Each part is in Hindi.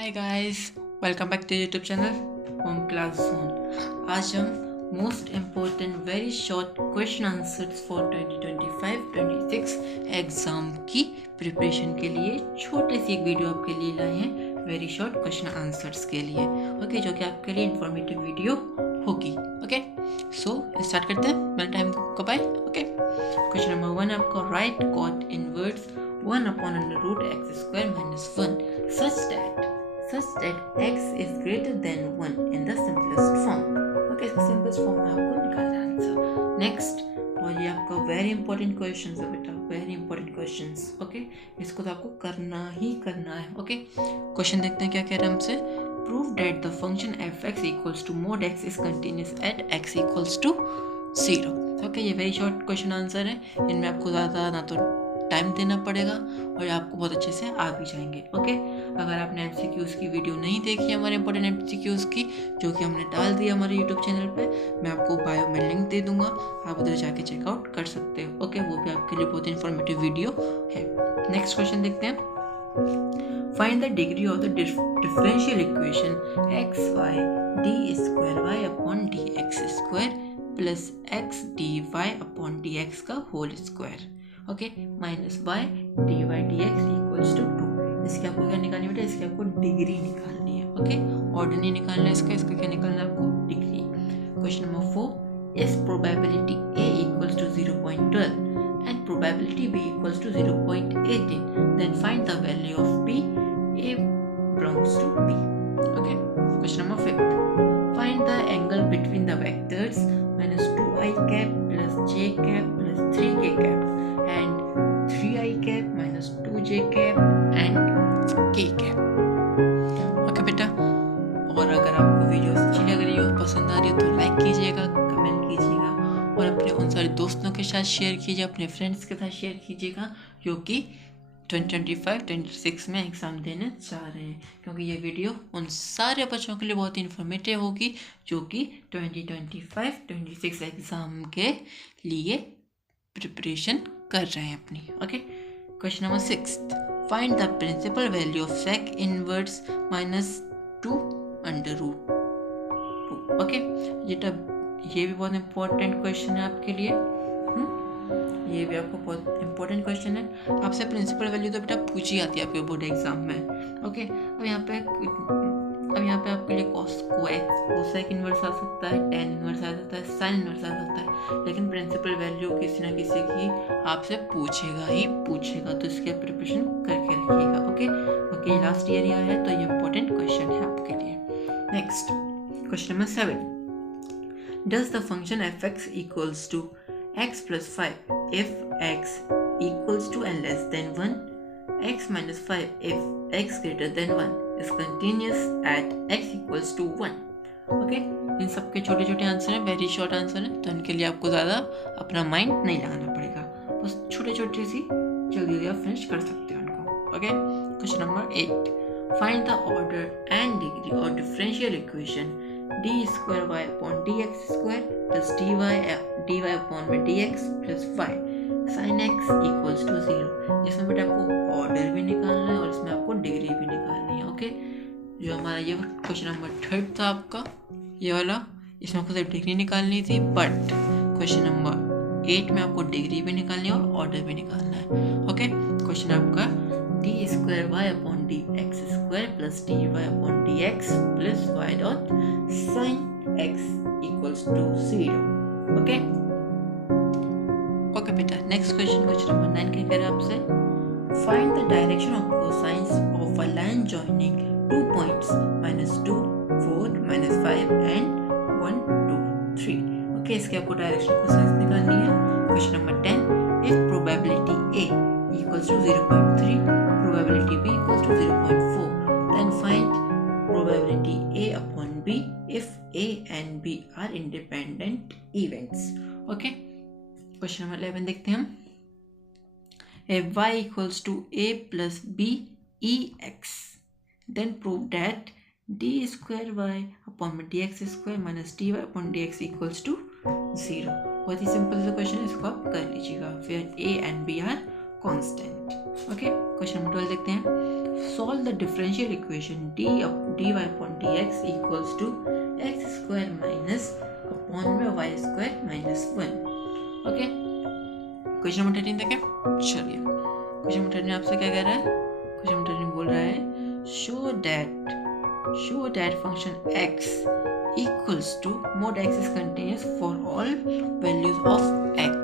Hi guys, welcome back to YouTube channel home class zone. आज हम most important very short question answers for 2025-26 exam की प्रिपरेशन के लिए छोटे सी एक वीडियो आपके लिए लाए हैं, वेरी शॉर्ट क्वेश्चन आंसर्स के लिए। ओके, जो कि आपके लिए इंफॉर्मेटिव वीडियो होगी। ओके, सो स्टार्ट करते हैं, मेरा टाइम को बाय। ओके, क्वेश्चन नंबर 1 आपका right caught in words 1 upon under root x square minus 1 such that x is greater than 1 in the simplest form. Okay, इसका simplest form में आपको निकालना है आंसर। नेक्स्ट, और ये आपका वेरी इंपॉर्टेंट क्वेश्चन है बेटा, वेरी इंपॉर्टेंट क्वेश्चन। ओके, इसको तो आपको करना ही करना है। ओके, क्वेश्चन देखते हैं क्या कह रहा है हमसे। Prove that the function f(x) equals to mod x is continuous at x equals to 0। Okay, ये वेरी शॉर्ट क्वेश्चन आंसर है, इनमें आपको ज़्यादा ना तो टाइम देना पड़ेगा और आपको बहुत अच्छे से आ भी जाएंगे। ओके, अगर आपने एमसीक्यूज़ की वीडियो नहीं देखी हमारे इंपॉर्टेंट एमसीक्यूज़ की, जो कि हमने डाल दिया हमारे यूट्यूब चैनल पे, मैं आपको बायो में लिंक दे दूंगा, आप उधर जाके चेकआउट कर सकते हो। ओके, वो भी आपके लिए बहुत इन्फॉर्मेटिव वीडियो है। नेक्स्ट क्वेश्चन देखते हैं। Find the degree of the differential equation xy d² y upon dx² plus x dy upon dx का whole square. Okay, minus by dy dx equals to 2। इसकी आपको क्या निकालनी है बेटा, इसकी आपको डिग्री निकालनी है। ओके, ऑर्डर नहीं निकालना है इसका क्या निकालना है आपको, degree. Question number 4 is probability a equals to 0.12 and probability b equals to 0.18, then find the value of b, a belongs to b। Okay, question number 5 find the angle between the vectors -2i cap plus j cap plus 3k cap and 3i cap minus 2j cap and k cap। Okay बेटा, और अगर आपको वीडियो अच्छी लग रही हो, पसंद आ रही हो तो लाइक कीजिएगा, कमेंट कीजिएगा और अपने उन सारे दोस्तों के साथ शेयर कीजिए, अपने फ्रेंड्स के साथ शेयर कीजिएगा जो कि 2025-26 में एग्ज़ाम देने जा रहे हैं, क्योंकि ये वीडियो उन सारे बच्चों के लिए बहुत ही इन्फॉर्मेटिव होगी जो कि 2025-26 एग्ज़ाम के लिए प्रिपरेशन कर रहे हैं अपनी। Okay, question number 6 find the principal value of sec inverse -2 under root 2। Okay, ये भी बहुत इंपॉर्टेंट क्वेश्चन है आपके लिए। ये भी आपको बहुत इंपॉर्टेंट क्वेश्चन है। आपसे प्रिंसिपल वैल्यू तो बेटा पूछी आती है आपके बोर्ड एग्जाम में। ओके, अब यहाँ पे आपके लिए कोसेक इनवर्स आ सकता है, टेन इनवर्स आ सकता है, साइन इनवर्स आ सकता है, लेकिन प्रिंसिपल वैल्यू किसी ना किसी की आपसे पूछेगा ही पूछेगा, तो इसके प्रिपरेशन करके रखिएगा। ओके, क्योंकि लास्ट ईयर यहाँ है तो ये इंपॉर्टेंट क्वेश्चन है आपके लिए। Next, question number 7 does the function f(x) equals to x plus 5 if x equals to and less than 1, x minus 5 if x greater than 1 is continuous at x equals to 1। Okay, इन सब के छोटे छोटे आंसर हैं, वेरी शॉर्ट आंसर हैं, तो इनके लिए आपको ज़्यादा अपना माइंड नहीं लगाना पड़ेगा, बस छोटे छोटे सी जल्दी आप फिनिश कर सकते हो उनको। Okay, question number 8 find the order and degree और differential equation d² y upon dx² plus dy upon dx plus y sin x equals to 0। इसमें बेटा आपको ऑर्डर भी निकालना है और इसमें आपको डिग्री भी निकालनी है। ओके, जो हमारा ये क्वेश्चन नंबर 3 था आपका, ये वाला, इसमें आपको सिर्फ डिग्री निकालनी थी, बट क्वेश्चन नंबर 8 में आपको डिग्री भी निकालनी है और ऑर्डर भी निकालना है। ओके, क्वेश्चन आपका d² y upon dx² plus dy upon dx plus y dot sin x equals to 0। Okay बेटा, नेक्स्ट क्वेश्चन नंबर 9 क्या कह रहा है आपसे। Find the direction of cosines of a line joining 2 points -2 4 -5 and 1 2 3। Okay, इसके आपको डायरेक्शन कोसाइंस निकालनी है। Question number 10 if probability a equals to 0.3, probability b equals to 0.4, then find probability a upon b if a and b are independent events। okay, question number 11 देखते हैं हम। if y equals to a plus b e x, then prove that d² y upon dx² minus dy upon dx equals to 0। बहुत ही सिंपल सा क्वेश्चन है, इसको आप कर लीजिएगा। फिर a and b are constant। Okay, question number 12 देखते हैं। solve the differential equation dy upon dx equals to x square minus upon में y square minus 1. Okay, question number 13 देखें. चलिए, क्वेश्चन नंबर 13 आपसे क्या कह रहा है? क्वेश्चन नंबर 13 बोल रहा है show that function x equals to mod x is continuous for all values of x.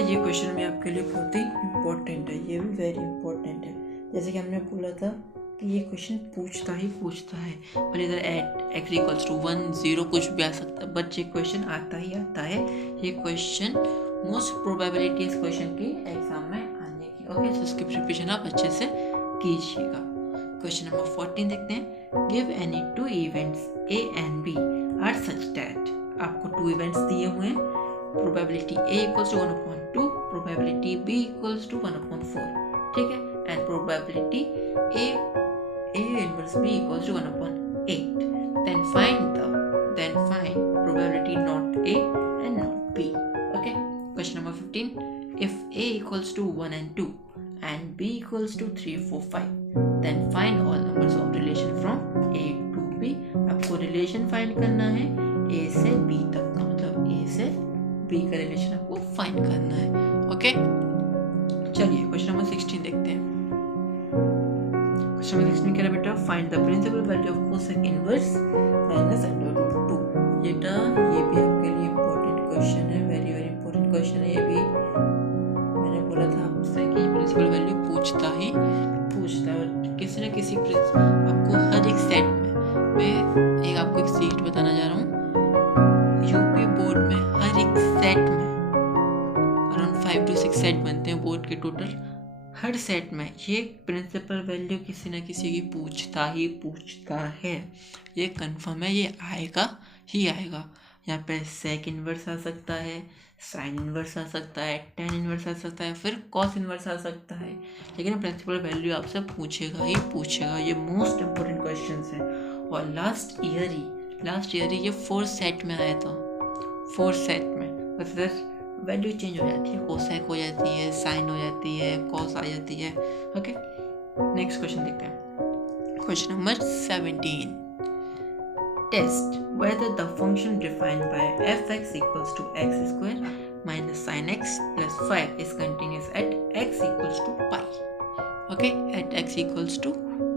ये क्वेश्चन में आपके लिए बहुत ही इम्पोर्टेंट है, ये भी वेरी इम्पोर्टेंट है. जैसे कि हमने बोला था कि ये क्वेश्चन पूछता है, पर इधर एट एक्स इक्वल्स टू 1 0 कुछ भी आ सकता है, बट ये क्वेश्चन आता ही आता है. ये क्वेश्चन मोस्ट प्रोबेबिलिटी इस क्वेश्चन की एग्जाम में आने की. ओके, तो इसकी प्रिपरेशन आप अच्छे से कीजिएगा. क्वेश्चन नंबर 14 देखते हैं. Give any two events A and B are such that. आपको 2 इवेंट्स दिए हुए हैं. Probability A equals to 1/2, probability B equals to 1/4. ठीक है, and probability A inverse B equals to 1/8. then find probability not a and not b. Okay, question number 15. if a equals to 1 and 2 and b equals to 3 4 5, then find all numbers of relation from a to b. आपको रिलेशन फाइंड करना है a से b तक का, मतलब a से b का रिलेशन आपको फाइंड करना है. ओके, चलिए क्वेश्चन नंबर 16 देखते हैं. क्वेश्चन नंबर 16 कह रहा है बेटा find the principal value of cosec inverse minus √2. बेटा ये भी आपके लिए इम्पोर्टेंट क्वेश्चन है, वेरी वेरी इम्पोर्टेंट क्वेश्चन है. ये भी मैंने बोला था आपसे कि प्रिंसिपल वैल्यू पूछता है और किसी न किसी आपको हर एक सेट में, मैं आपको एक सीट बताना जा रहा हूँ. यूपी बोर्ड में हर एक सेट में अराउंड 5 to 6 सेट बनते हैं बोर्ड के टोटल. हर सेट में ये प्रिंसिपल वैल्यू किसी न किसी की पूछता है. ये कंफर्म है, ये आएगा ही आएगा. यहाँ पे सेक इनवर्स आ सकता है, साइन इनवर्स आ सकता है, टेन इनवर्स आ सकता है, फिर कॉस इनवर्स आ सकता है, लेकिन प्रिंसिपल वैल्यू आपसे पूछेगा ही पूछेगा. ये मोस्ट इम्पोर्टेंट क्वेश्चन है. और लास्ट ईयर ही ये 4 सेट में आया था. 4 सेट में मतलब वैल्यू चेंज हो जाती है, कोसेक हो जाती है, साइन हो जाती है, कॉस आ जाती है. ओके, नेक्स्ट क्वेश्चन देखते हैं. Question number 17. Test whether the function defined by fx equals to x square minus sin x plus 5 is continuous at x equals to pi. Okay, at x equals to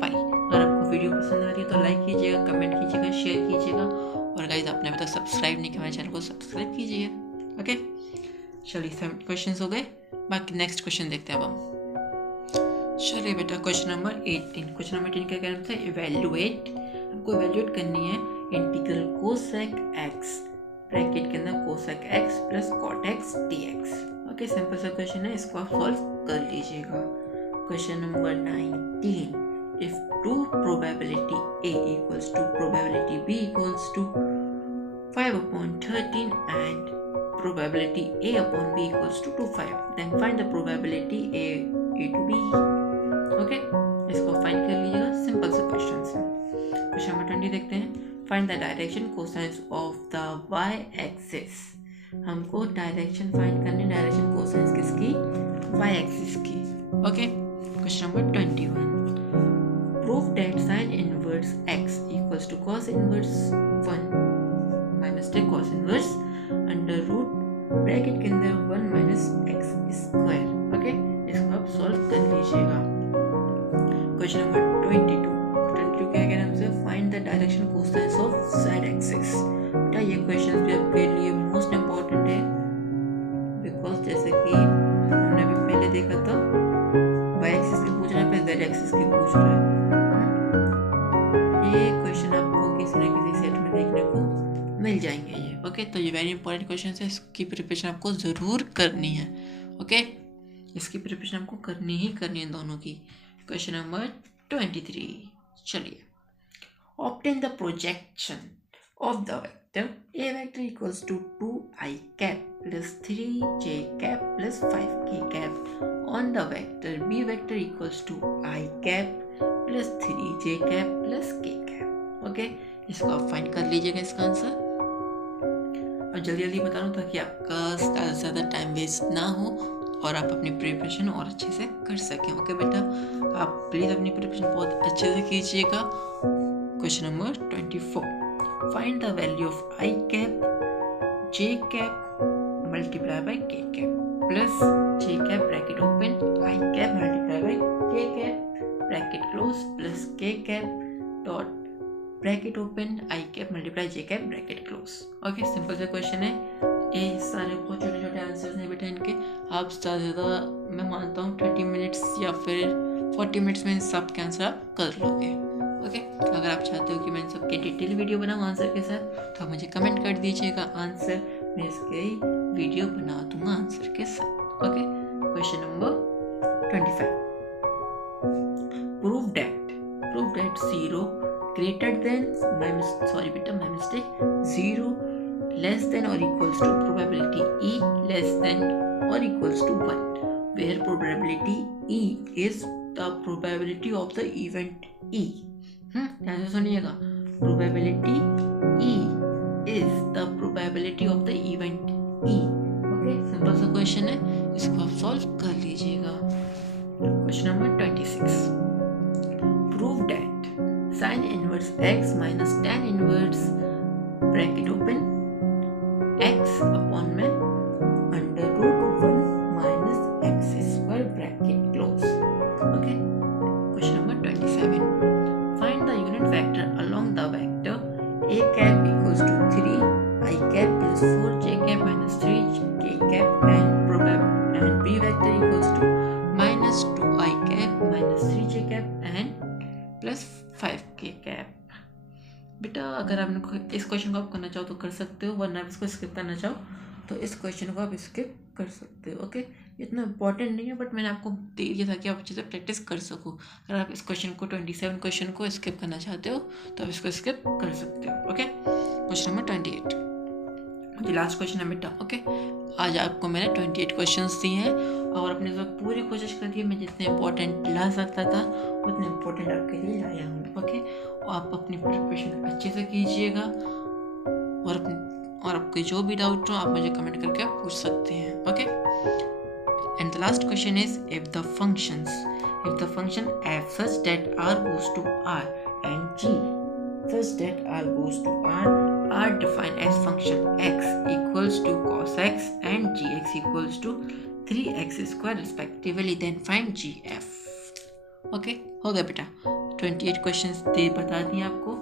pi. अगर आपको वीडियो पसंद आ रही है तो लाइक कीजिएगा, कमेंट कीजिएगा, शेयर कीजिएगा, और गाइस आपने अभी तक सब्सक्राइब नहीं किया मेरे चैनल को सब्सक्राइब कीजिए. ओके, चलिए 7 क्वेश्चन हो गए. बाकी नेक्स्ट क्वेश्चन देखते हैं अब हम. चलिए बेटा क्वेश्चन नंबर 18. क्वेश्चन नंबर 18 क्या कहना था? इवेल्युएट. आपको इवेल्युएट करनी है इंटीग्रल कोसेक x ब्रैकेट के अंदर cosec x plus cot x dx. Okay, simple सा क्वेश्चन है, इसको आप सॉल्व कर लीजिएगा. Question number 19. If two probability a equals to probability b equals to 5/13 and probability a upon b equals to 5, then find the probability a to b. Okay, इसको फाइंड कर लीजिएगा. सिंपल सा क्वेश्चन है. क्वेश्चन नंबर 20 देखते हैं. Find the direction cosines of the y axis. हमको डायरेक्शन फाइंड करनी, डायरेक्शन कोसाइंस किसकी? y एक्सिस की. Okay, question number 21. Prove that sine inverse x equals to cos inverse 1 minus cos inverse under root bracket के अंदर 1 माइनस x स्क्वायर. ओके, इसको आप सॉल्व कर लीजिएगा. Question number 22. क्या कहना है हमसे? Find the direction cosines of z axis. बेटा ये क्वेश्चन भी आपके लिए मोस्ट इम्पोर्टेंट है, बिकॉज जैसे कि हमने अभी पहले देखा था y एक्सिस की पूछ रहा है, फिर z एक्सिस की पूछ रहा है. ये क्वेश्चन आपको किसी न किसी सेट में देखने को मिल जाएंगे ये. ओके, तो ये वेरी इंपॉर्टेंट क्वेश्चन है, इसकी प्रिपरेशन आपको ज़रूर करनी है. ओके, इसकी प्रिपरेशन आपको करनी है दोनों की. Question number 23. चलिए, obtain the projection of the vector a vector equals to 2i cap plus 3j cap plus 5k cap on the vector b vector equals to I cap plus 3j cap plus k cap. Okay, इसको आप फाइंड कर लीजिएगा इसका आंसर. और जल्दी बता दूं ताकि आपका ज़्यादा से ज़्यादा टाइम वेस्ट ना हो और आप अपनी प्रिपरेशन और अच्छे से कर सकें। ओके बेटा, आप प्लीज़ अपनी प्रिपरेशन बहुत अच्छे से कीजिएगा। Question number 24, find the value of I cap J cap multiply by K cap plus J cap bracket open I cap multiply by K cap bracket close plus K cap dot bracket open I cap multiply J cap bracket close. Okay, simple सा क्वेश्चन है। ये सारे बहुत छोटे छोटे आंसर्स हैं बेटा इनके। आप ज़्यादा मैं मानता हूँ 30 मिनट्स या फिर 40 मिनट्स में इन सब के आंसर आप कर लोगे। ओके, अगर आप चाहते हो कि मैं इन सब के डिटेल वीडियो बनाऊँ आंसर के साथ तो आप मुझे कमेंट कर दीजिएगा आंसर, मैं इसके वीडियो बना दूंगा आंसर के साथ। Okay, question number 25, prove that 0 greater than my mistake 0 less than or equals to probability E less than or equals to 1, where probability E is the probability of the event E। ध्यान से सुनिएगा, probability E is the probability of the event E। Okay, simple सा क्वेश्चन है, इसको आप सॉल्व कर लीजिएगा। Question number 26, prove that sin inverse x minus tan inverse bracket open x upon में under root 1 minus x square bracket close। Okay, question number 27, find the unit vector along the vector a cap equals to 3 I cap plus 4 j cap minus 3 k cap and b vector equals to minus 2 I cap minus 3 j cap and plus 5 के कैप। बेटा अगर आप इस क्वेश्चन को आप करना चाहो तो कर सकते हो, वरना आप इसको स्किप करना चाहो तो इस क्वेश्चन को आप स्किप कर सकते हो। ओके, इतना इंपॉर्टेंट नहीं है बट मैंने आपको दे दिया था कि आप अच्छे से प्रैक्टिस कर सको। अगर आप इस क्वेश्चन को 27 क्वेश्चन को स्किप करना चाहते हो तो आप इसको स्किप कर सकते हो। ओके, क्वेश्चन नंबर 28, मुझे लास्ट क्वेश्चन है बेटा। ओके, आज आपको मैंने 28 क्वेश्चंस दिए हैं और अपने से पूरी कोशिश कर दी है, मैं जितने इंपॉर्टेंट ला सकता था उतने इंपॉर्टेंट आपके लिए लाया हूँ। ओके, आप अपनी प्रिपरेशन अच्छे से कीजिएगा और आपके जो भी डाउट हो आप मुझे कमेंट करके पूछ सकते हैं। Okay, and the last question is if the function f such that r goes to r and g such that r goes to r are defined as function x equals to cos x and gx equals to 3x square respectively, then find gf। Okay, हो गया बेटा, 28 क्वेश्चंस बता दिए आपको।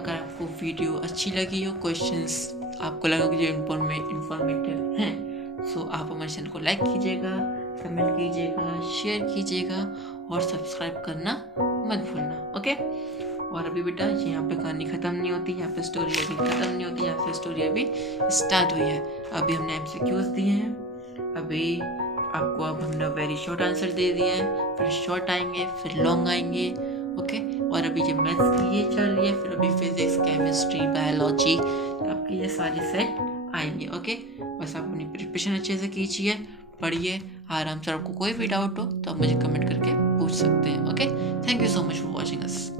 अगर आपको वीडियो अच्छी लगी हो, क्वेश्चंस आपको लगा कि जो इंफॉर्मेटिव हैं, सो आप हमारे चैनल को लाइक कीजिएगा, कमेंट कीजिएगा, शेयर कीजिएगा और सब्सक्राइब करना मत भूलना। ओके, और अभी बेटा यहाँ पे कहानी ख़त्म नहीं होती, यहाँ पे स्टोरी अभी ख़त्म नहीं होती, यहाँ पे स्टोरी अभी स्टार्ट हुई है। अभी हमने MCQs दिए हैं, अभी आपको अब हमने वेरी शॉर्ट आंसर दे दिए हैं, फिर शॉर्ट आएंगे, फिर लॉन्ग आएंगे। ओके, और अभी जब मैथ्स की ये चल रही है, फिर अभी फिजिक्स, केमिस्ट्री, बायोलॉजी, आपके ये सारे सेट आएंगे। ओके, बस आप अपनी प्रिपरेशन अच्छे से कीजिए, पढ़िए आराम से। आपको कोई भी डाउट हो तो आप मुझे कमेंट करके पूछ सकते हैं। Okay, thank you so much for watching us.